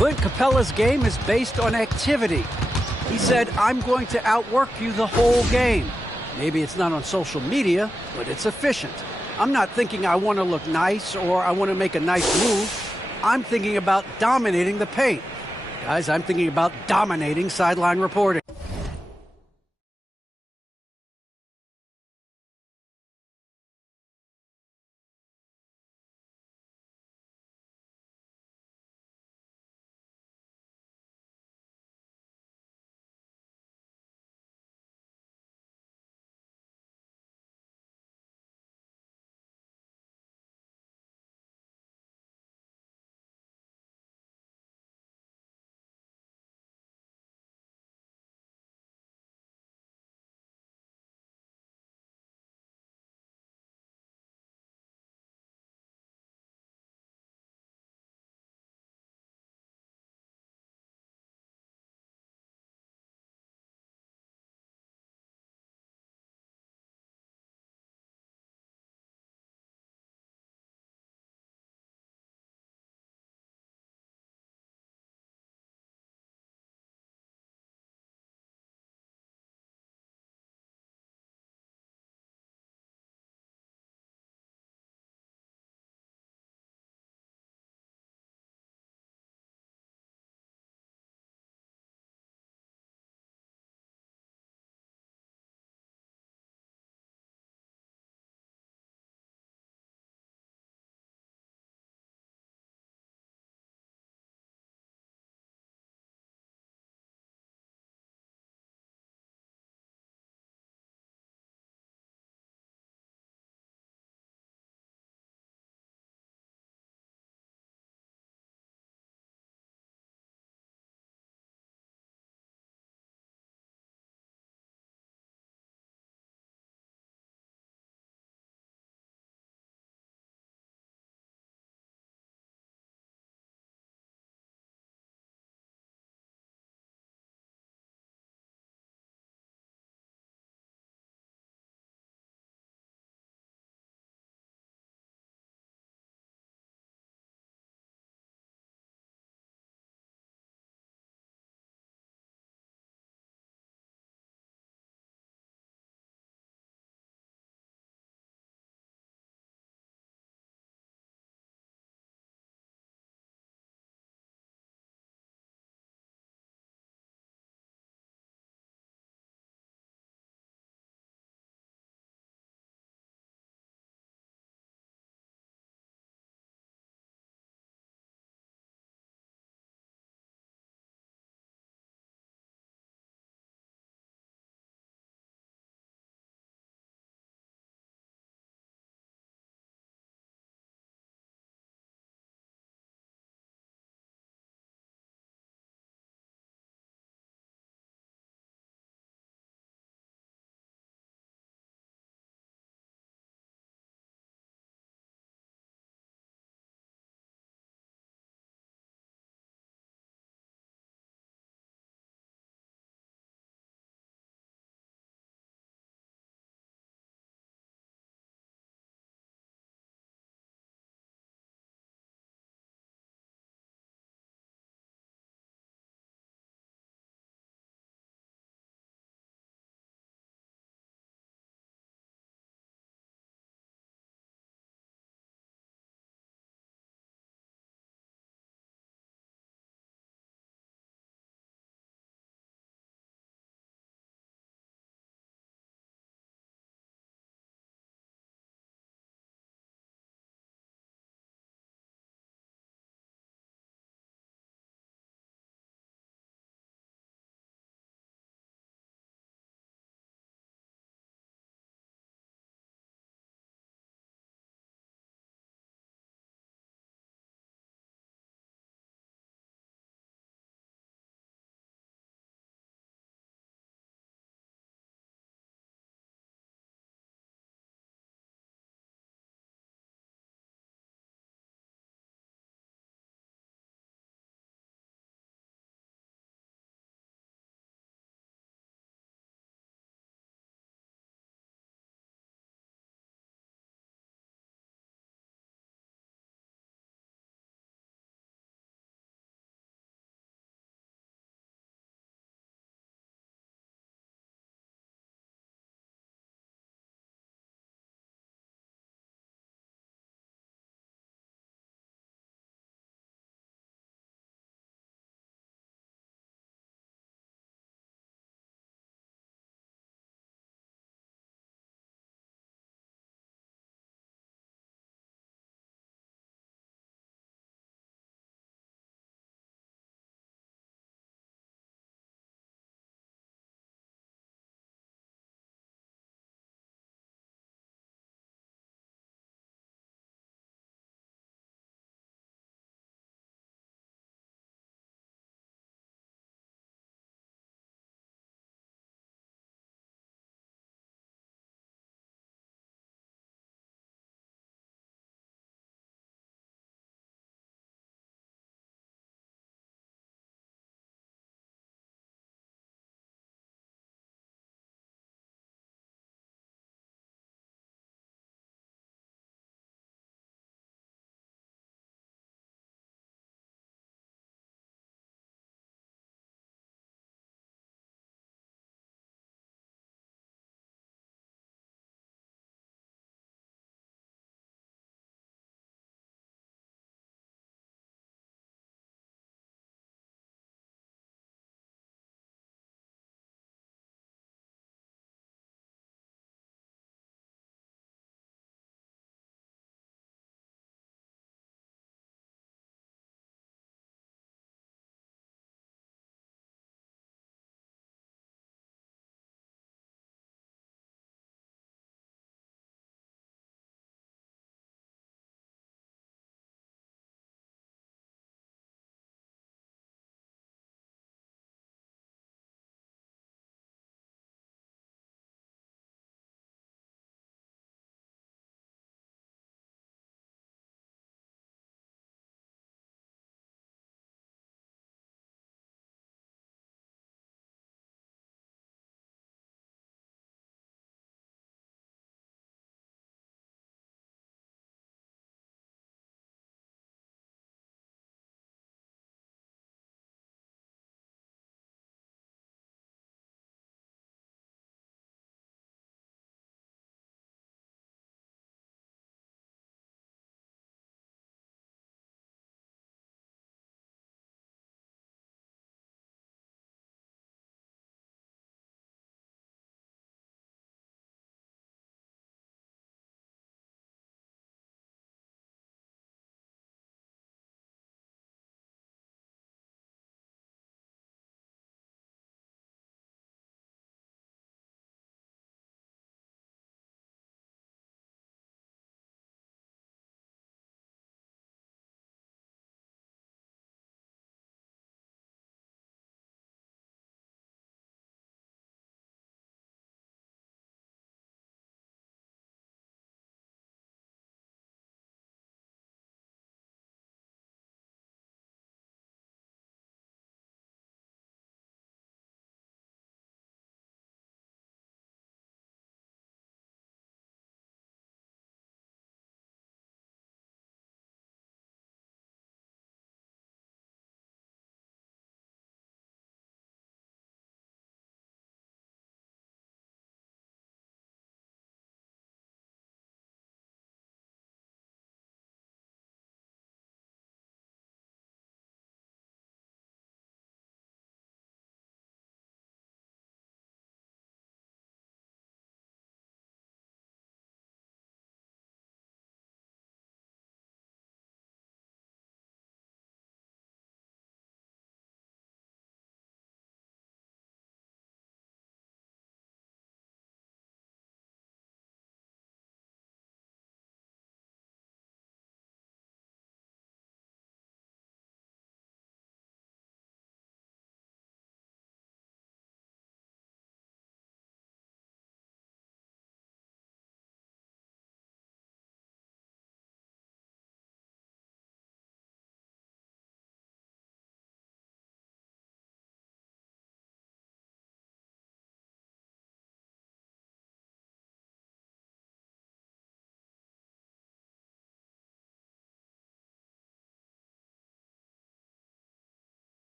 Clint Capella's game is based on activity. He said, I'm going to outwork you the whole game. Maybe it's not on social media, but it's efficient. I'm not thinking I want to look nice or I want to make a nice move. I'm thinking about dominating the paint. Guys, I'm thinking about dominating sideline reporting.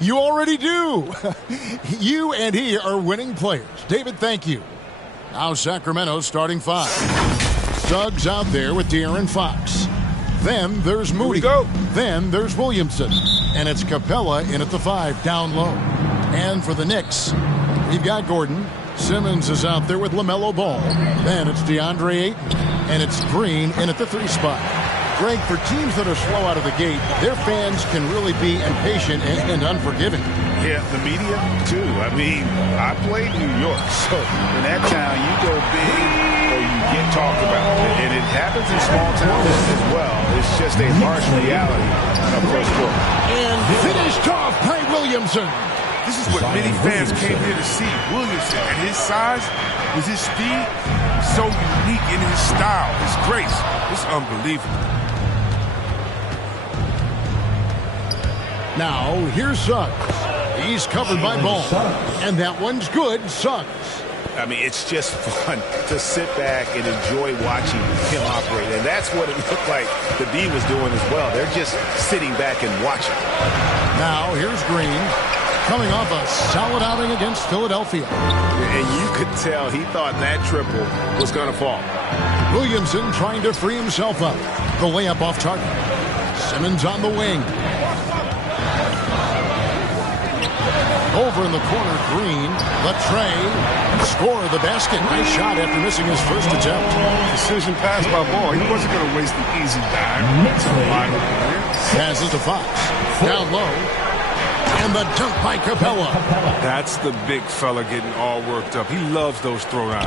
You already do. You and he are winning players. David, thank you. Now Sacramento's starting five. Suggs out there with De'Aaron Fox. Then there's Moody. Then there's Williamson. And it's Capella in at the 5, down low. And for the Knicks, we've got Gordon. Simmons is out there with LaMelo Ball. Then it's DeAndre Ayton. And it's Green in at the 3 spot. Greg, for teams that are slow out of the gate, their fans can really be impatient and unforgiving. Yeah, the media, too. I mean, I played New York, so in that town, you go big or you get talked about. And it happens in small towns as well. It's just a harsh reality of first quarter. And finished off by Williamson. This is what many fans came here to see. Williamson, at his size, with his speed, he's so unique in his style, his grace. It's unbelievable. Now, here's Suggs. He's covered by Ball. And that one's good, Suggs. I mean, it's just fun to sit back and enjoy watching him operate. And that's what it looked like the D was doing as well. They're just sitting back and watching. Now, here's Green, coming off a solid outing against Philadelphia. And you could tell he thought that triple was going to fall. Williamson trying to free himself up. The layup off target. Simmons on the wing. Over in the corner, Green, the tray, score the basket. Nice shot after missing his first attempt. Decision pass by Ball. He wasn't going to waste an easy dime. Passes to Fox. Down low. And the dunk by Capella. That's the big fella getting all worked up. He loves those throwdowns.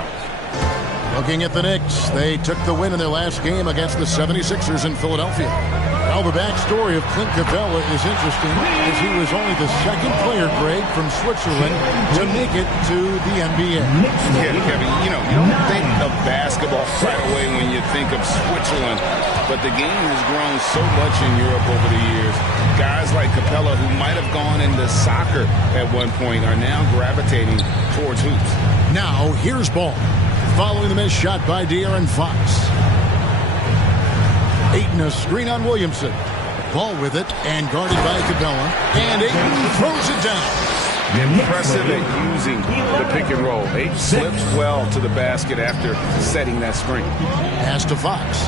Looking at the Knicks, they took the win in their last game against the 76ers in Philadelphia. Well, the backstory of Clint Capella is interesting, as he was only the second player, Greg, from Switzerland to make it to the NBA. Yeah, Kevin, you don't think of basketball right away when you think of Switzerland, but the game has grown so much in Europe over the years. Guys like Capella, who might have gone into soccer at one point, are now gravitating towards hoops. Now, here's Ball, following the missed shot by De'Aaron Fox. Ayton a screen on Williamson. Ball with it and guarded by Capella. And Ayton throws it down. Impressive at using the pick and roll. Ayton slips well to the basket after setting that screen. Pass to Fox.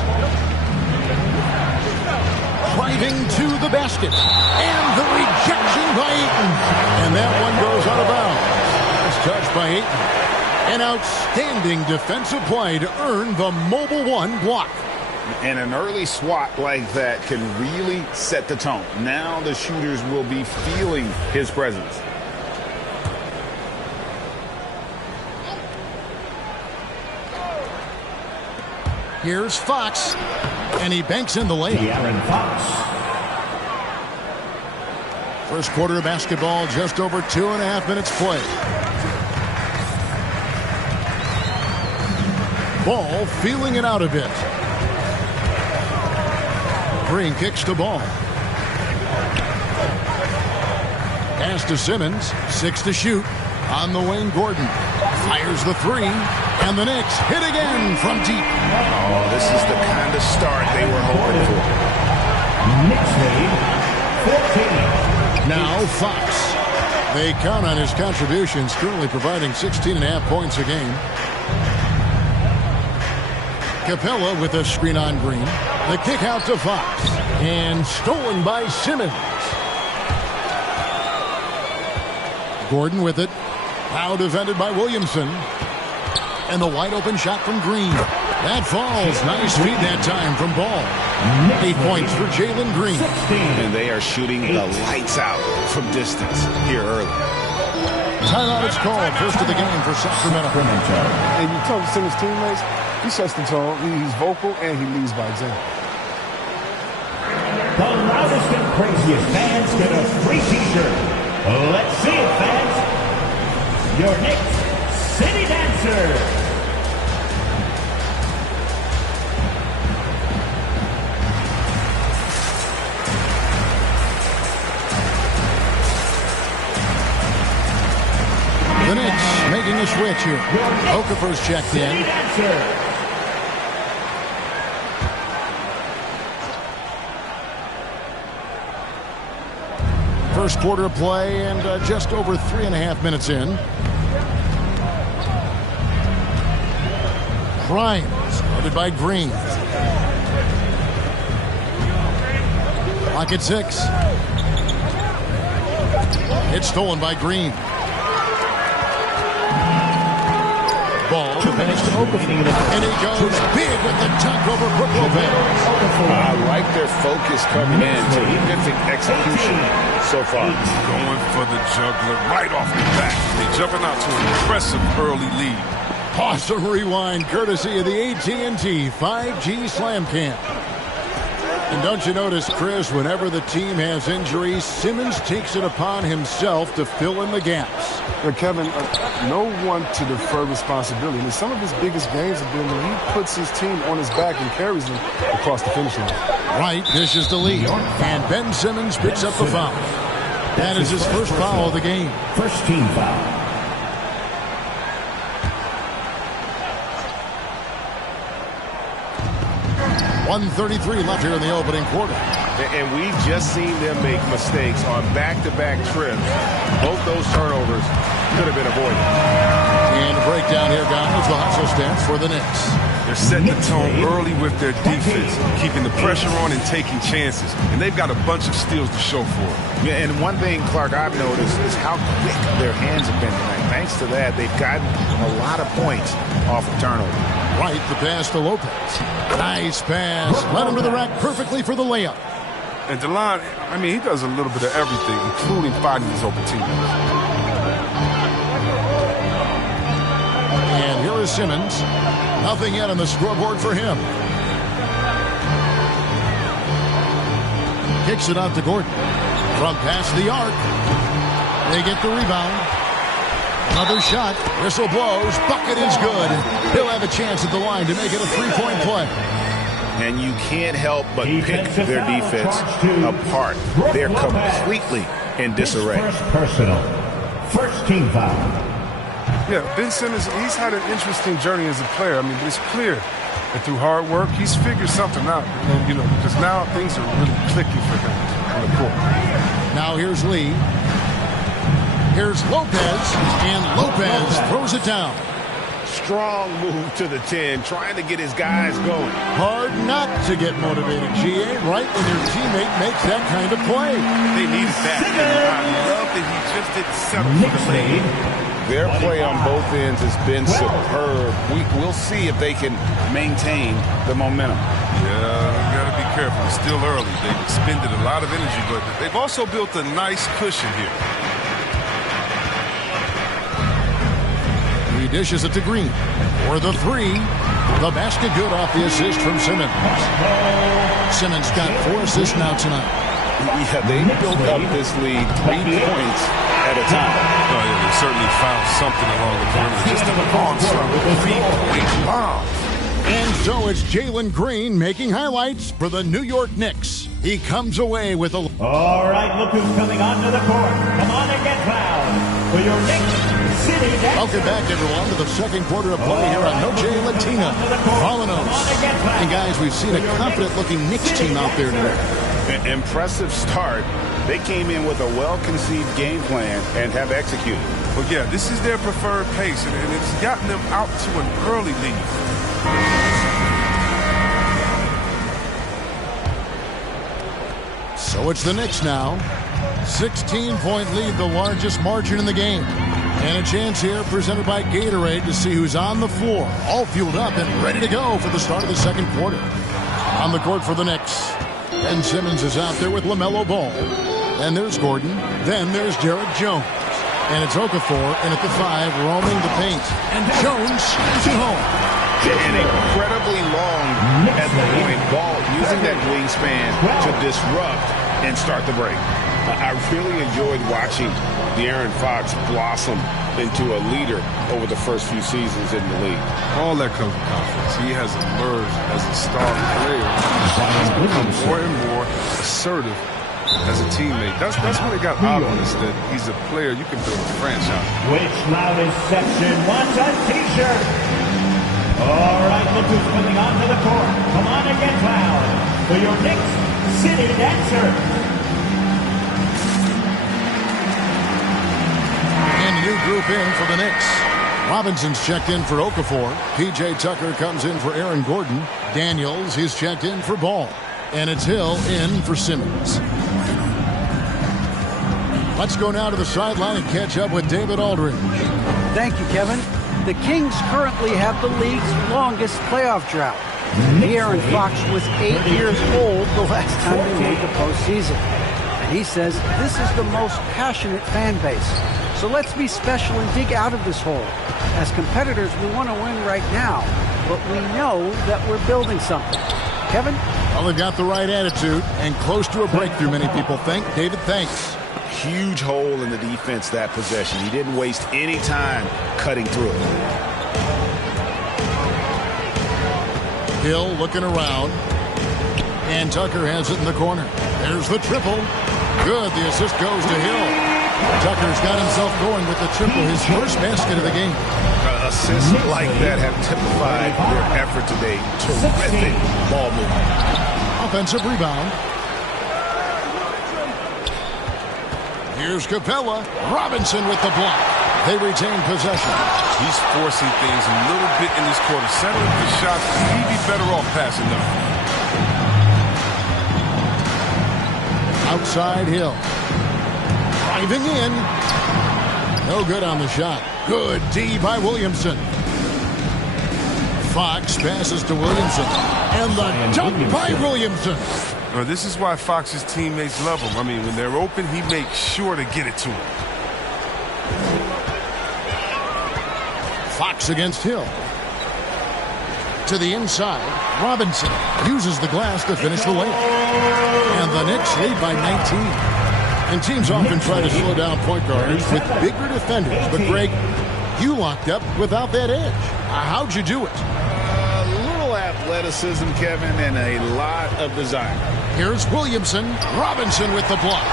Driving to the basket. And the rejection by Ayton. And that one goes out of bounds. Last touch by Ayton. An outstanding defensive play to earn the mobile 1 block. And an early swat like that can really set the tone. Now the shooters will be feeling his presence. Here's Fox, and he banks in the layup. De'Aaron Fox. First quarter of basketball, just over 2.5 minutes play. Ball feeling it out a bit. Green kicks the ball. Pass to Simmons. 6 to shoot. On the wing, Gordon fires the 3. And the Knicks hit again from deep. Oh, this is the kind of start they were hoping for. Knicks lead 14. Now Fox. They count on his contributions, currently providing 16.5 points a game. Capella with a screen on Green. The kick out to Fox. And stolen by Simmons. Gordon with it. Now defended by Williamson. And the wide open shot from Green. That falls. Nice feed that time from Ball. 8 points for Jalen Green. And they are shooting the lights out from distance here early. Timeout is called. First of the game for Sacramento. And you talk to his teammates, he sets the tone, he's vocal, and he leads by example. The loudest and craziest fans get a free t-shirt. Let's see it, fans. Your Knicks City Dancer. The Knicks making a switch here. Okafor's checked in. first quarter of play and just over 3.5 minutes in. Bryant, started by Green. Clock at 6. It's stolen by Green. Ball to finish to Okafor. And he goes big with the tuck over Brook Lopez. I like their focus coming in. Terrific execution so far. Going for the juggler right off the bat. They're jumping out to an impressive early lead. Awesome rewind courtesy of the AT&T 5G Slam Cam. And don't you notice, Chris, whenever the team has injuries, Simmons takes it upon himself to fill in the gaps. Kevin, no one to defer responsibility. I mean, some of his biggest games have been when he puts his team on his back and carries them across the finish line. Wright dishes the lead, and Ben Simmons picks up the foul. That is his first foul of the game. First team foul. 1:33 left here in the opening quarter. And we've just seen them make mistakes on back-to-back trips. Both those turnovers could have been avoided. And a breakdown here, guys. The hustle stance for the Knicks. They're setting the tone early with their defense, keeping the pressure on and taking chances. And they've got a bunch of steals to show for it. Yeah, and one thing, Clark, I've noticed is how quick their hands have been tonight. Thanks to that, they've gotten a lot of points off of turnover. Right, the pass to Lopez. Nice pass. Led him to the rack perfectly for the layup. And DeLon, I mean, he does a little bit of everything, including finding his open teammates. And here is Simmons. Nothing yet on the scoreboard for him. Kicks it out to Gordon. From past the arc. They get the rebound. Another shot. Whistle blows. Bucket is good. He'll have a chance at the line to make it a three-point play. And you can't help but pick their defense apart. They're completely in disarray. First personal. First team foul. Yeah, Ben Simmons, he's had an interesting journey as a player. I mean, but it's clear that through hard work, he's figured something out. And, you know, because now things are really clicking for him on the court. Now here's Lee. Here's Lopez, and Lopez throws it down. Strong move to the 10, trying to get his guys going. Hard not to get motivated, GA, right when your teammate makes that kind of play. They needed that. I love that he just didn't settle for the lead. Their play on both ends has been superb. We'll see if they can maintain the momentum. Yeah, you got to be careful. It's still early. They've expended a lot of energy, but they've also built a nice cushion here. He dishes it to Green for the three. The basket good off the assist from Simmons. Simmons got 4 assists now tonight. Yeah, they built up this lead 3 points at a time. Oh, yeah, they certainly found something along the perimeter. Just an onslaught with a 3-point bomb. And so it's Jalen Green making highlights for the New York Knicks. He comes away with a... All right, look who's coming onto the court. Come on and get loud for your Knicks City Dancer. Welcome back, everyone, to the second quarter of play here on No J Latina. Badnewz. And guys, we've seen a confident-looking Knicks team out there today. An impressive start. They came in with a well-conceived game plan and have executed. Well, yeah, this is their preferred pace, and it's gotten them out to an early lead. So it's the Knicks now. 16-point lead, the largest margin in the game. And a chance here presented by Gatorade to see who's on the floor. All fueled up and ready to go for the start of the second quarter. On the court for the Knicks. Ben Simmons is out there with LaMelo Ball. Then there's Gordon. Then there's Derek Jones. And it's Okafor in at the 5, roaming the paint. And Jones is at home. And incredibly long at the point. Ball using that wingspan to disrupt and start the break. I really enjoyed watching De'Aaron Fox blossom into a leader over the first few seasons in the league. All that comes with confidence. He has emerged as a star player. He's become more and more assertive as a teammate. That's what they got out of us, that he's a player you can build a franchise. Which loudest section wants a T-shirt? All right, look who's coming onto the court. Come on and get loud for your Knicks City Dancer. group in for the Knicks. Robinson's checked in for Okafor. P.J. Tucker comes in for Aaron Gordon. Daniels is checked in for Ball. And it's Hill in for Simmons. Let's go now to the sideline and catch up with David Aldridge. Thank you, Kevin. The Kings currently have the league's longest playoff drought. De'Aaron Fox was 8 years old the last time they made the postseason. And he says this is the most passionate fan base. So let's be special and dig out of this hole. As competitors, we want to win right now, but we know that we're building something. Kevin? Well, they've got the right attitude and close to a breakthrough, many people think. David, thanks. Huge hole in the defense that possession. He didn't waste any time cutting through it. Hill looking around. And Tucker has it in the corner. There's the triple. Good. The assist goes to Hill. Tucker's got himself going with the triple, his first basket of the game. Assists like that have typified their effort today. Terrific ball movement. Offensive rebound. Here's Capella. Robinson with the block. They retain possession. He's forcing things a little bit in this quarter. Settling the shot. He'd be better off passing them. Outside Hill. Driving in. No good on the shot. Good D by Williamson. Fox passes to Williamson. And the dunk by Williamson. Well, this is why Fox's teammates love him. I mean, when they're open, he makes sure to get it to him. Fox against Hill. To the inside. Robinson uses the glass to finish the layup. And the Knicks lead by 19. And teams often try to slow down point guards with bigger defenders. But, Greg, you locked up without that edge. How'd you do it? A little athleticism, Kevin, and a lot of desire. Here's Williamson. Robinson with the block.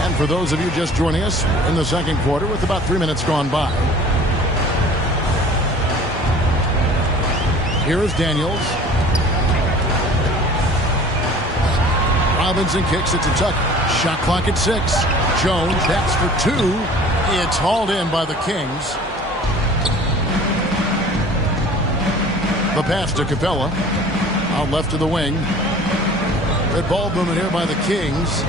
And for those of you just joining us in the second quarter with about 3 minutes gone by. Here is Daniels. Robinson kicks it to Tucker. Shot clock at 6. Jones, that's for 2. It's hauled in by the Kings. The pass to Capella. Out left to the wing. Good ball movement here by the Kings.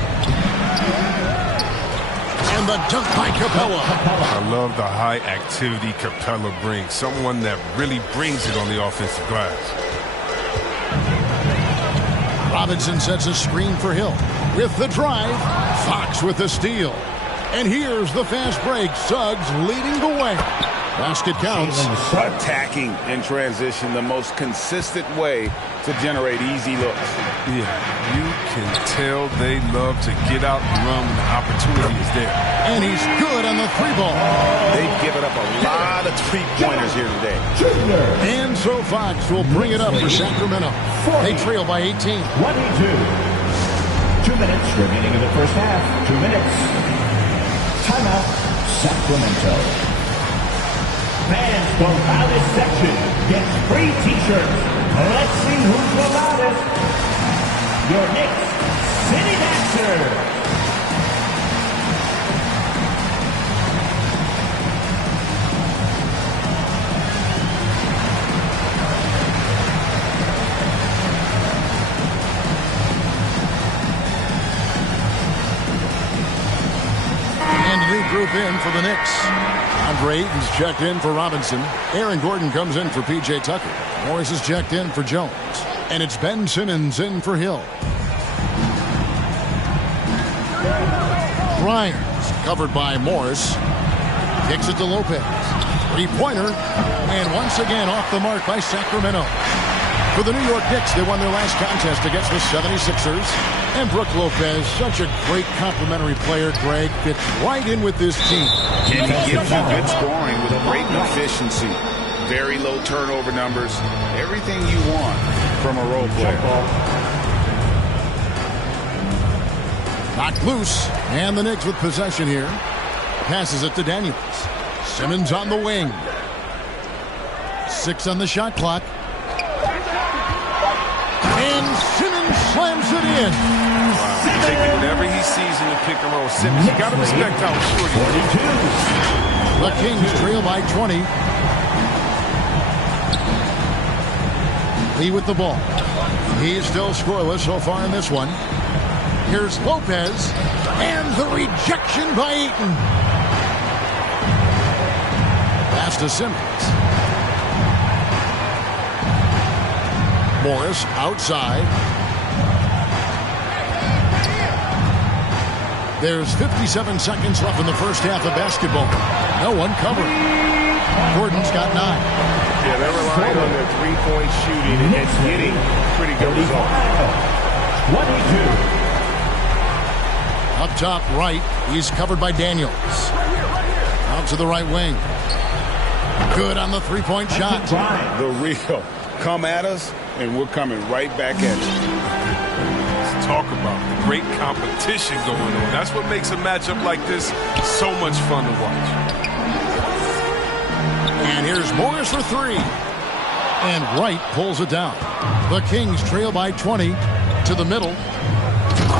And the dunk by Capella. I love the high activity Capella brings. Someone that really brings it on the offensive glass. Robinson sets a screen for Hill. With the drive, Fox with the steal. And here's the fast break. Suggs leading the way. Basket counts. Attacking in transition, the most consistent way to generate easy looks. Yeah, you can tell they love to get out and run when the opportunity is there. And he's good on the 3-ball. They've given up a lot of 3-pointers here today. And so Fox will bring it up for Sacramento. They trail by 18. 22. 2 minutes remaining in the first half. 2 minutes. Timeout, Sacramento. Fans from loudest section gets free t-shirts. Let's see who's the loudest. Your next City Dancer. Group in for the Knicks. Andre Ayton's checked in for Robinson. Aaron Gordon comes in for P.J. Tucker. Morris is checked in for Jones. And it's Ben Simmons in for Hill. Grimes covered by Morris. Kicks it to Lopez. 3-pointer. And once again off the mark by Sacramento. For the New York Knicks, they won their last contest against the 76ers. And Brook Lopez, such a great complimentary player, Greg, fits right in with this team. And he gives you good scoring with great efficiency. Very low turnover numbers. Everything you want from a role player. Knocked loose. And the Knicks with possession here. Passes it to Daniels. Simmons on the wing. 6 on the shot clock. And Simmons slams it in. taking whatever he sees in the pick and roll. Simmons, you got to respect how short he is. The Kings trail by 20. Lee with the ball. He's still scoreless so far in this one. Here's Lopez. And the rejection by Eaton. Pass to Simmons. Morris outside. There's 57 seconds left in the first half of basketball. No one covered. Gordon's got 9. Yeah, they're relying on their three-point shooting and getting pretty good results. 22. Up top right, he's covered by Daniels. Out to the right wing. Good on the three-point shot. The real. Come at us, and we're coming right back at you. Let's talk about the great competition going on. That's what makes a matchup like this so much fun to watch. And here's Morris for 3. And Wright pulls it down. The Kings trail by 20 to the middle.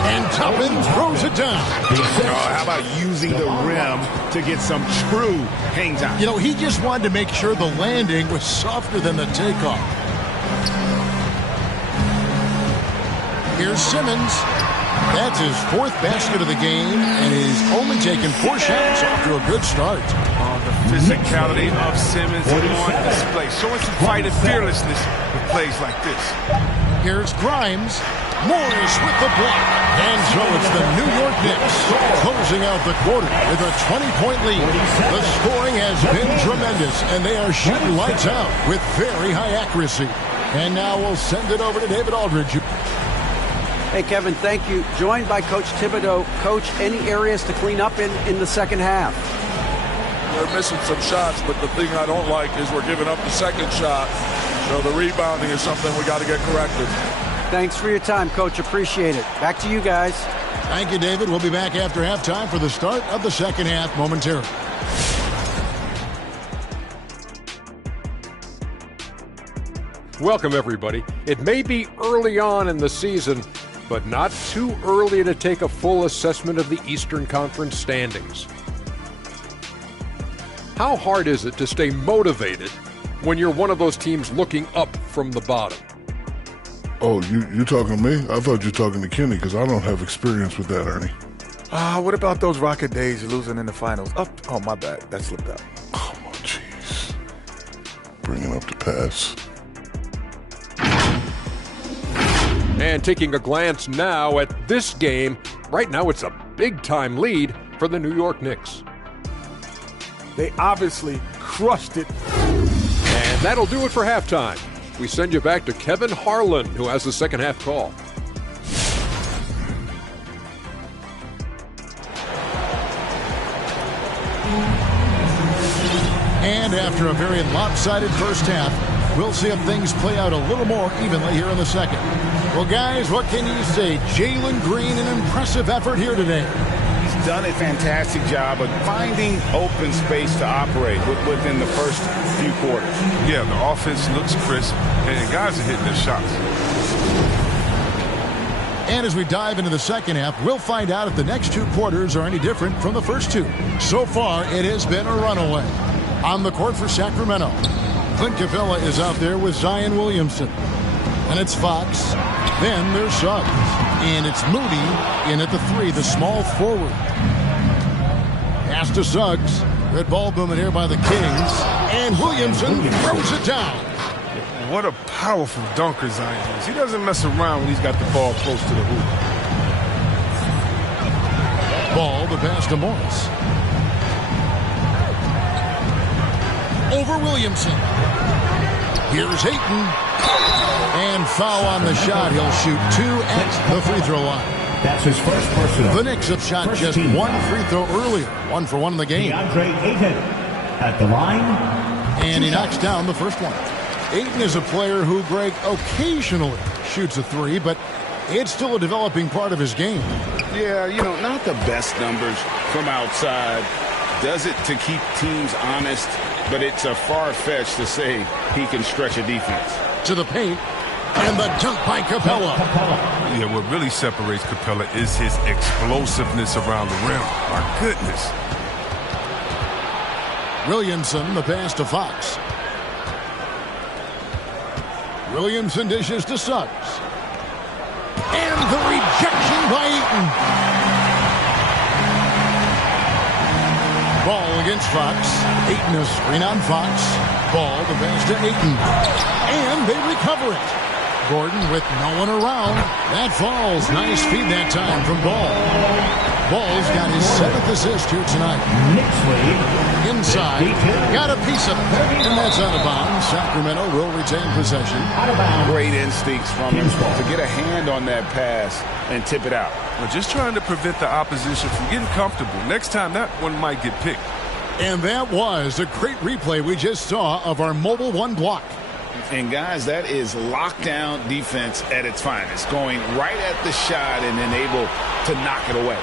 And Toppin throws it down. Oh, how about using the rim to get some true hang time? You know, he just wanted to make sure the landing was softer than the takeoff. Here's Simmons. That's his 4th basket of the game, and he's only taken 4 shots off to a good start. The physicality of Simmons is on display, showing some fight and fearlessness with plays like this. Here's Grimes. Morris with the block. And so it's the New York Knicks closing out the quarter with a 20-point lead. The scoring has been tremendous, and they are shooting lights out with very high accuracy. And now we'll send it over to David Aldridge. Hey, Kevin, thank you. Joined by Coach Thibodeau. Coach, any areas to clean up in the second half? They're missing some shots, but the thing I don't like is we're giving up the second shot. So the rebounding is something we got to get corrected. Thanks for your time, Coach. Appreciate it. Back to you guys. Thank you, David. We'll be back after halftime for the start of the second half momentarily. Welcome, everybody. It may be early on in the season, but not too early to take a full assessment of the Eastern Conference standings. How hard is it to stay motivated when you're one of those teams looking up from the bottom? Oh, you talking to me? I thought you were talking to Kenny because I don't have experience with that, Ernie. What about those Rocket days losing in the finals? Oh, my bad. That slipped out. Oh, jeez. Bringing up the pass. And taking a glance now at this game, right now it's a big-time lead for the New York Knicks. They obviously crushed it. And that'll do it for halftime. We send you back to Kevin Harlan, who has the second half call. And after a very lopsided first half, we'll see if things play out a little more evenly here in the second. Well, guys, what can you say? Jalen Green, an impressive effort here today. He's done a fantastic job of finding open space to operate within the first few quarters. Yeah, the offense looks crisp, and guys are hitting their shots. And as we dive into the second half, we'll find out if the next 2 quarters are any different from the first 2. So far, it has been a runaway. On the court for Sacramento, Clint Capella is out there with Zion Williamson. And it's Fox. Then there's Suggs. And it's Moody in at the 3, the small forward. Pass to Suggs. Good ball movement here by the Kings. And Williamson throws it down. What a powerful dunker Zion is. He doesn't mess around when he's got the ball close to the hoop. Ball the pass to Morris. Over Williamson. Here's Ayton. And foul on the shot. He'll shoot 2 at the free throw line. That's his first personal. The Knicks have shot just 1 free throw earlier. 1 for 1 in the game. DeAndre Ayton at the line. And he knocks down the first one. Ayton is a player who, Greg, occasionally shoots a 3, but it's still a developing part of his game. Yeah, not the best numbers from outside. Does it to keep teams honest, but it's a far-fetched to say he can stretch a defense. To the paint. And the dunk by Capella. Yeah, what really separates Capella is his explosiveness around the rim. My goodness. Williamson, the pass to Fox. Williamson dishes to Suggs. And the rejection by Eaton. Ball against Fox. Eaton a screen on Fox. Ball, the pass to Eaton. And they recover it. Gordon with no one around. That falls. Nice feed that time from Ball. Ball's got his 7th assist here tonight. Inside. Got a piece of it. And that's out of bounds. Sacramento will retain possession. Great instincts from him to get a hand on that pass and tip it out. We're just trying to prevent the opposition from getting comfortable. Next time, that one might get picked. And that was a great replay we just saw of our mobile one block. And guys, that is lockdown defense at its finest. Going right at the shot and then able to knock it away.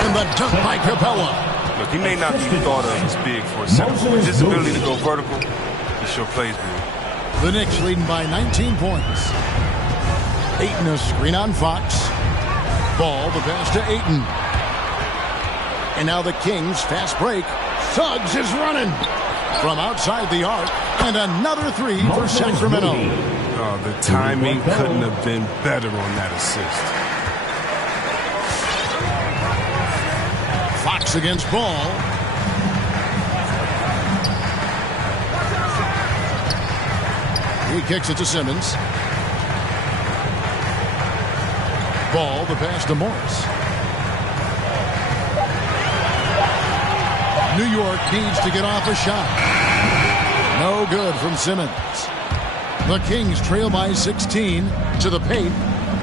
And the dunk by Capella. Look, he may not be thought of as big for a center, but his ability to go vertical, he sure plays big. The Knicks leading by 19 points. Ayton a screen on Fox. Ball, the pass to Ayton. And now the Kings, fast break. Suggs is running from outside the arc. And another three for Sacramento. Oh, the timing couldn't have been better on that assist. Fox against Ball. He kicks it to Simmons. Ball, the pass to Morris. New York needs to get off a shot. No good from Simmons. The Kings trail by 16 to the paint.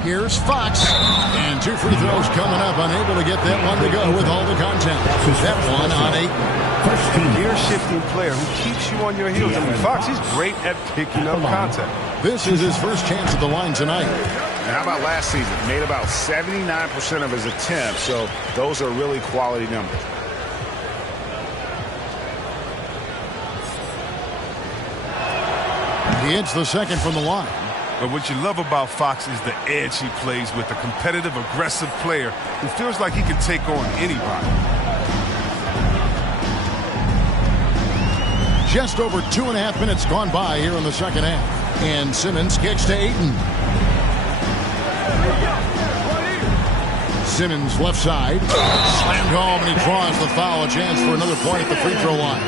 Here's Fox. And 2 free throws coming up. Unable to get that one to go with all the content. That one on 8. Gear-shifting player who keeps you on your heels. I mean, Fox, he's great at picking up contact. This is his first chance at the line tonight. And how about last season? Made about 79% of his attempts. So those are really quality numbers. He hits the second from the line. But what you love about Fox is the edge he plays with, a competitive, aggressive player who feels like he can take on anybody. Just over 2.5 minutes gone by here in the second half. And Simmons kicks to Ayton. Simmons left side. Slammed home and he draws the foul. A chance for another point at the free throw line.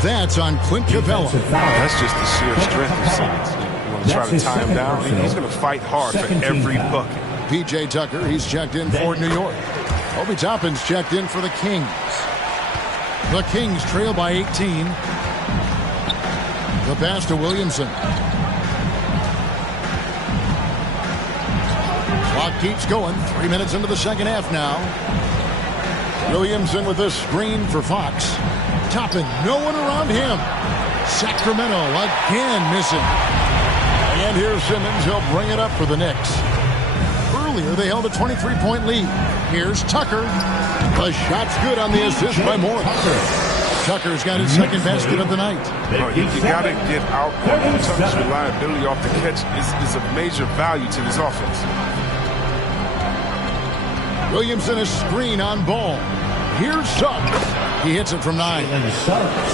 That's on Clint Capella. That's just the sheer strength of Simmons. You want to try to tie him down? He's going to fight hard for every bucket. P.J. Tucker, he's checked in for New York. Obi Toppin's checked in for the Kings. The Kings trail by 18. The pass to Williamson. Clock keeps going. 3 minutes into the second half now. Williamson with a screen for Fox. Toppin, no one around him. Sacramento again missing. And here's Simmons. He'll bring it up for the Knicks. Earlier, they held a 23-point lead. Here's Tucker. The shot's good on the assist by Morris. Tucker's got his second basket of the night. You got to get out on Tucker's reliability off the catch is of major value to this offense. Williamson a screen on Ball. Here's Suggs. He hits it from 9.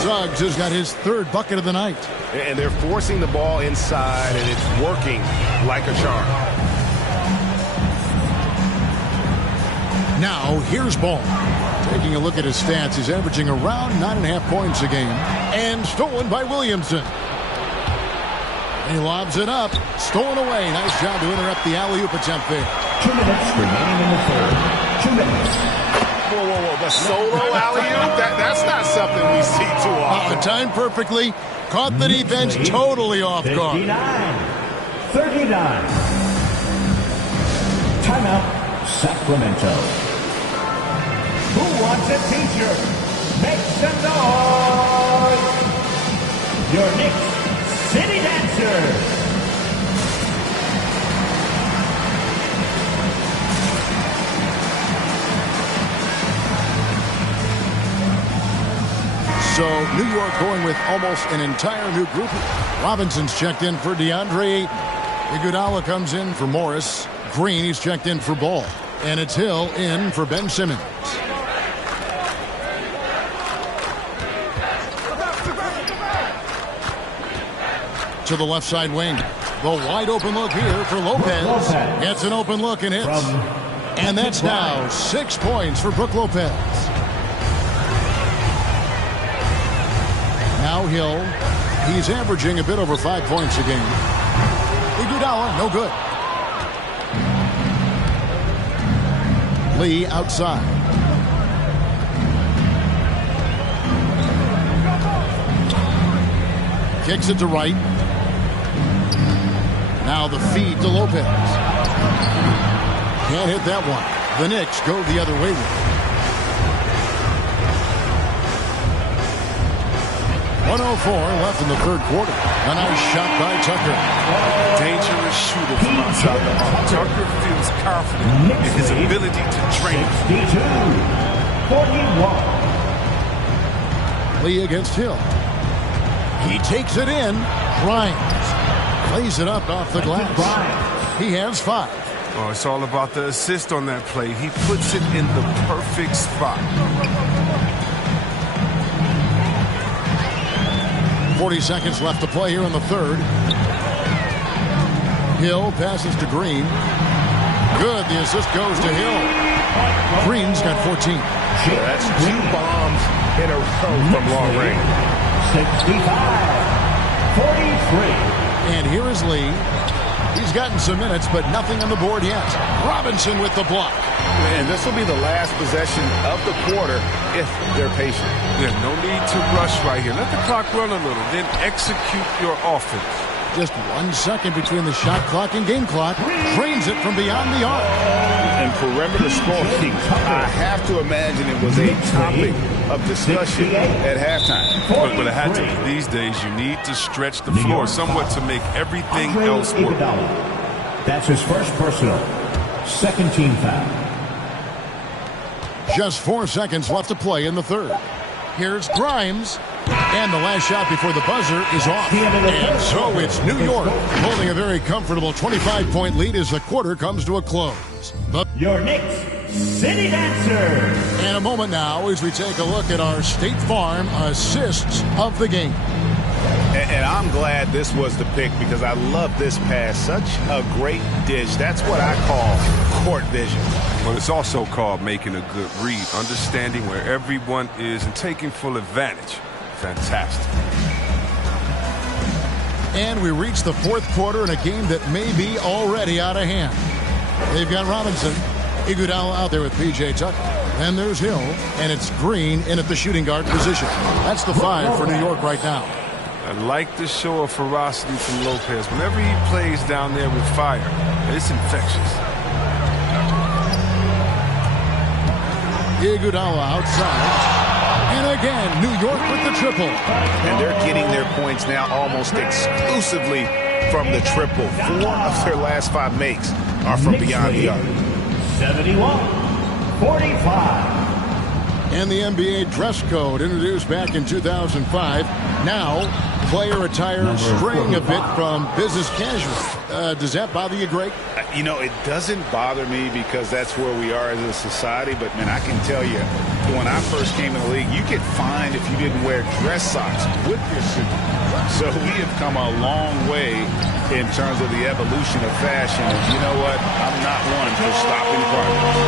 Suggs has got his third bucket of the night. And they're forcing the ball inside, and it's working like a charm. Now, here's Ball. Taking a look at his stats, he's averaging around 9.5 points a game. And stolen by Williamson. He lobs it up. Stolen away. Nice job to interrupt the alley-oop attempt there. 2 minutes remaining in the third. 2 minutes. Whoa, whoa, whoa. The solo alley-oop? That's not something we see too often. Timed perfectly. Caught the defense totally off guard. 39. Timeout, Sacramento. Who wants a t-shirt? Make some noise. Your Knicks City Dancers. So New York going with almost an entire new group. Robinson's checked in for DeAndre. Iguodala comes in for Morris. Green, he's checked in for Ball. And it's Hill in for Ben Simmons. To the left side wing. The wide open look here for Lopez. Gets an open look and hits. And that's now 6 points for Brook Lopez. Now Hill. He's averaging a bit over 5 points a game. Iguodala, no good. Lee outside. Kicks it to right. Now the feed to Lopez. Can't hit that one. The Knicks go the other way with it. 1:04 left in the third quarter. A nice shot by Tucker. Dangerous shooter from outside the arc. Tucker feels confident in his ability to train. 62-41. Lee against Hill. He takes it in. Grimes plays it up off the glass. He has 5. Oh, it's all about the assist on that play. He puts it in the perfect spot. 40 seconds left to play here in the third. Hill passes to Green. Good. The assist goes to Hill. Green's got 14. That's 2 bombs in a row from long range. 65-43. And here is Lee. He's gotten some minutes, but nothing on the board yet. Robinson with the block. And this will be the last possession of the quarter if they're patient. Yeah, no need to rush right here. Let the clock run a little, then execute your offense. Just 1 second between the shot clock and game clock. Drains it from beyond the arc. And perimeter scoring, I have to imagine it was a topic of discussion at halftime. But it had to be. These days, you need to stretch the floor somewhat to make everything else work. That's his first personal. Second team foul. Just 4 seconds left to play in the third. Here's Grimes. And the last shot before the buzzer is off. And so it's New York holding a very comfortable 25-point lead as the quarter comes to a close. Your Knicks City Dancer. In a moment now as we take a look at our State Farm assists of the game. And I'm glad this was the pick because I love this pass. Such a great dish. That's what I call court vision. Well, it's also called making a good read, understanding where everyone is and taking full advantage. Fantastic. And we reach the fourth quarter in a game that may be already out of hand. They've got Robinson, Iguodala out there with P.J. Tucker. Then there's Hill, and it's Green in at the shooting guard position. That's the 5 for New York right now. I like the show of ferocity from Lopez. Whenever he plays down there with fire, it's infectious. Iguodala outside. And again, New York with the triple. And they're getting their points now almost exclusively from the triple. 4 of their last 5 makes are from beyond the arc. 71-45. And the NBA dress code introduced back in 2005. Now, player attire straying a bit from business casual. Does that bother you, Greg? You know, it doesn't bother me because that's where we are as a society. But, man, I can tell you, when I first came in the league, you get fined if you didn't wear dress socks with your suit. So we have come a long way in terms of the evolution of fashion. And you know what? I'm not one for stopping progress.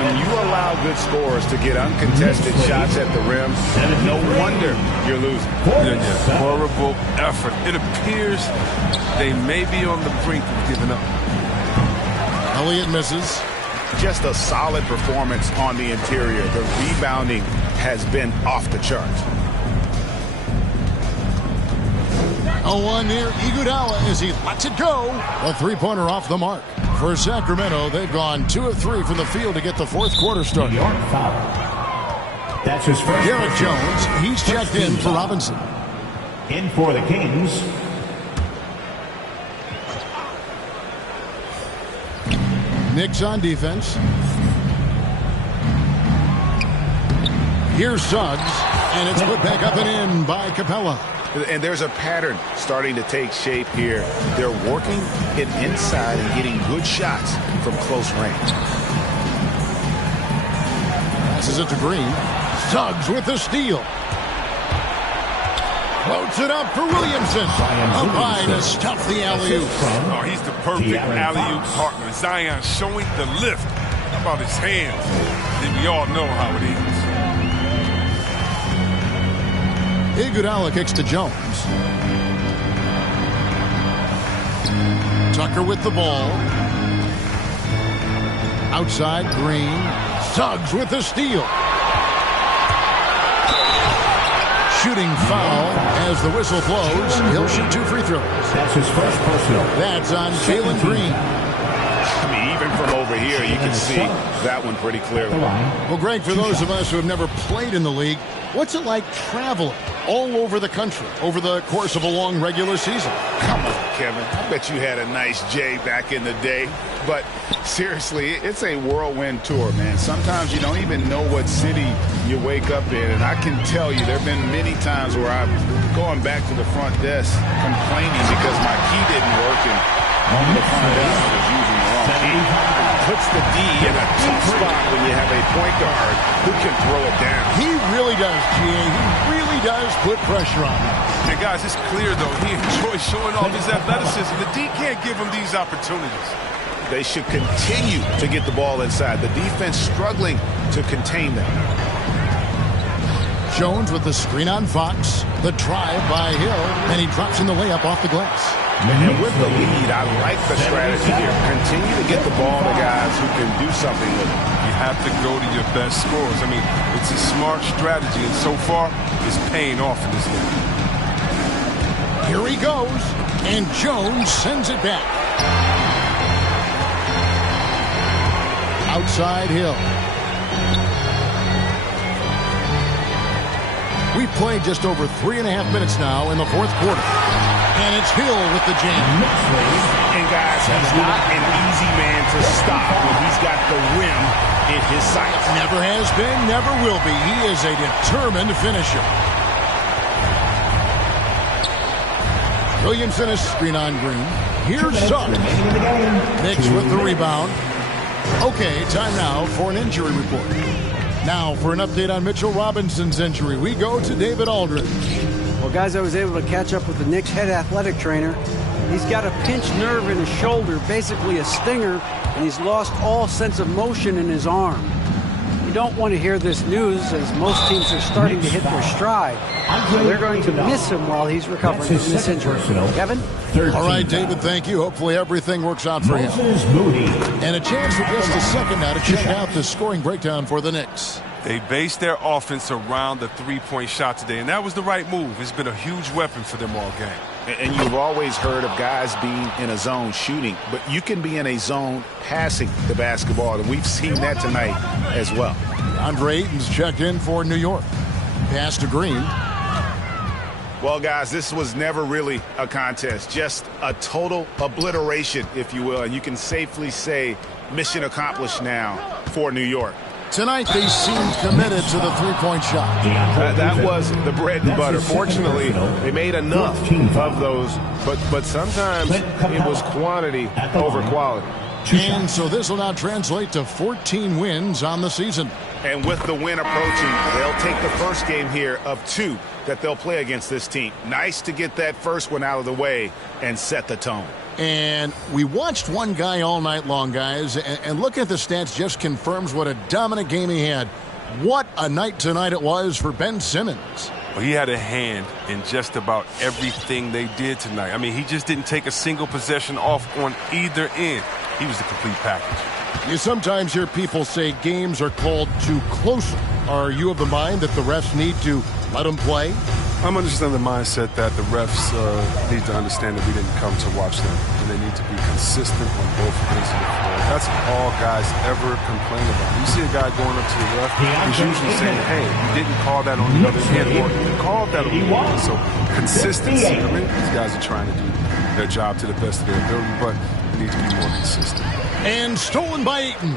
When you allow good scorers to get uncontested shots at the rim, no wonder you're losing. Yeah. Horrible effort. It appears they may be on the brink of giving up. Elliott misses. Just a solid performance on the interior. The rebounding has been off the charts. 0-1 near Iguodala as he lets it go. A three-pointer off the mark. For Sacramento, they've gone 2 of 3 from the field to get the fourth quarter started. New York foul. That's his first. Garrett Jones, he's checked in for Robinson. In for the Kings. Knicks on defense. Here's Suggs, And it's put back up and in by Capella. And there's a pattern starting to take shape here. They're working it inside and getting good shots from close range. Passes it to Green. Suggs with the steal. Floats it up for Williamson. Up high to stuff the alley-oop. Oh, he's the perfect alley-oop partner. Zion showing the lift. How about his hands? Then we all know how it is. Iguodala kicks to Jones. Tucker with the ball. Outside, Green. Suggs with the steal. Shooting foul as the whistle blows. He'll shoot 2 free throws. That's his first personal. That's on Jalen Green. I mean, even from over here, you can see that one pretty clearly. Well, Greg, for those of us who have never played in the league, what's it like traveling all over the country over the course of a long regular season? Come on, Kevin. I bet you had a nice J back in the day. But seriously, it's a whirlwind tour, man. Sometimes you don't even know what city you wake up in. And I can tell you there have been many times where I'm going back to the front desk complaining because my key didn't work and to find out I was using the wrong key. Puts the D in a tough spot when you have a point guard who can throw it down. He really does, G.A. He really does put pressure on him. And guys, it's clear, though, he enjoys showing off his athleticism. The D can't give him these opportunities. They should continue to get the ball inside. The defense struggling to contain them. Jones with the screen on Fox. The drive by Hill, and he drops in the layup off the glass. And with the lead, I like the strategy here. Continue to get the ball to guys who can do something with it. You have to go to your best scorers. I mean, it's a smart strategy, and so far, it's paying off in this game. Here he goes, and Jones sends it back. Outside Hill. We've played just over 3.5 minutes now in the fourth quarter. And it's Hill with the jam. And guys, he's not an easy man to stop when he's got the rim in his sights. Never has been, never will be. He is a determined finisher. Williamson is screen on Green. Here's Suggs. Mixed with the rebound. Okay, time now for an injury report. Now for an update on Mitchell Robinson's injury, we go to David Aldridge. Well, guys, I was able to catch up with the Knicks head athletic trainer. He's got a pinched nerve in his shoulder, basically a stinger, and he's lost all sense of motion in his arm. You don't want to hear this news, as most teams are starting to hit their stride. So they're going to miss him while he's recovering from this injury. Kevin? All right, David, thank you. Hopefully everything works out for him. And a chance for just a second now to check out the scoring breakdown for the Knicks. They based their offense around the three-point shot today, and that was the right move. It's been a huge weapon for them all game. And you've always heard of guys being in a zone shooting, but you can be in a zone passing the basketball, and we've seen that tonight as well. Andre Ayton's checked in for New York. Pass to Green. Well, guys, this was never really a contest, just a total obliteration, if you will, and you can safely say mission accomplished now for New York. Tonight, they seemed committed to the three-point shot. That was the bread and butter. Fortunately, they made enough of those, but sometimes it was quantity over quality. And so this will now translate to 14 wins on the season. And with the win approaching, they'll take the first game here of 2 that they'll play against this team. Nice to get that first one out of the way and set the tone. And we watched one guy all night long, guys, and looking at the stats just confirms what a dominant game he had. What a night tonight it was for Ben Simmons. Well, he had a hand in just about everything they did tonight. I mean, he just didn't take a single possession off on either end. He was the complete package. You sometimes hear people say games are called too closely. Are you of the mind that the refs need to let them play? I'm understanding the mindset that the refs need to understand that we didn't come to watch them, and they need to be consistent on both ends of the floor. That's all guys ever complain about. You see a guy going up to the ref, he's usually saying, hey, you didn't call that on the other end, or you called that on the other end. So consistency, I mean, these guys are trying to do their job to the best of their ability, but they need to be more consistent. And stolen by Ayton.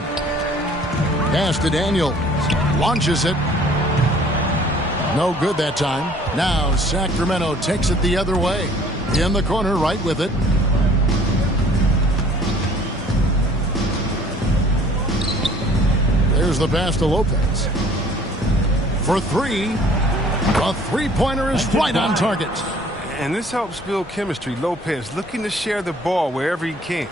Pass to Daniels. Launches it. No good that time. Now Sacramento takes it the other way. In the corner, right with it. There's the pass to Lopez. For three. A three-pointer is right on target. And this helps build chemistry. Lopez looking to share the ball wherever he can.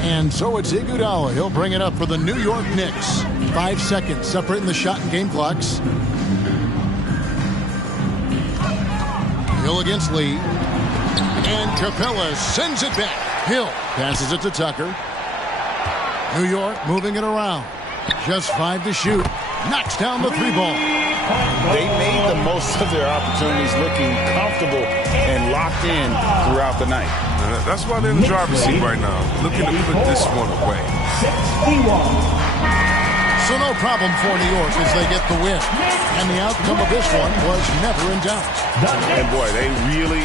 And so it's Iguodala. He'll bring it up for the New York Knicks. 5 seconds separating the shot and game clocks. Hill against Lee. And Capella sends it back. Hill passes it to Tucker. New York moving it around. Just 5 to shoot. Knocks down the 3-ball. They made the most of their opportunities, looking comfortable and locked in throughout the night. That's why they're in the driver's seat right now, looking to put this one away. 61. So no problem for New York as they get the win. And the outcome of this one was never in doubt. And boy, they really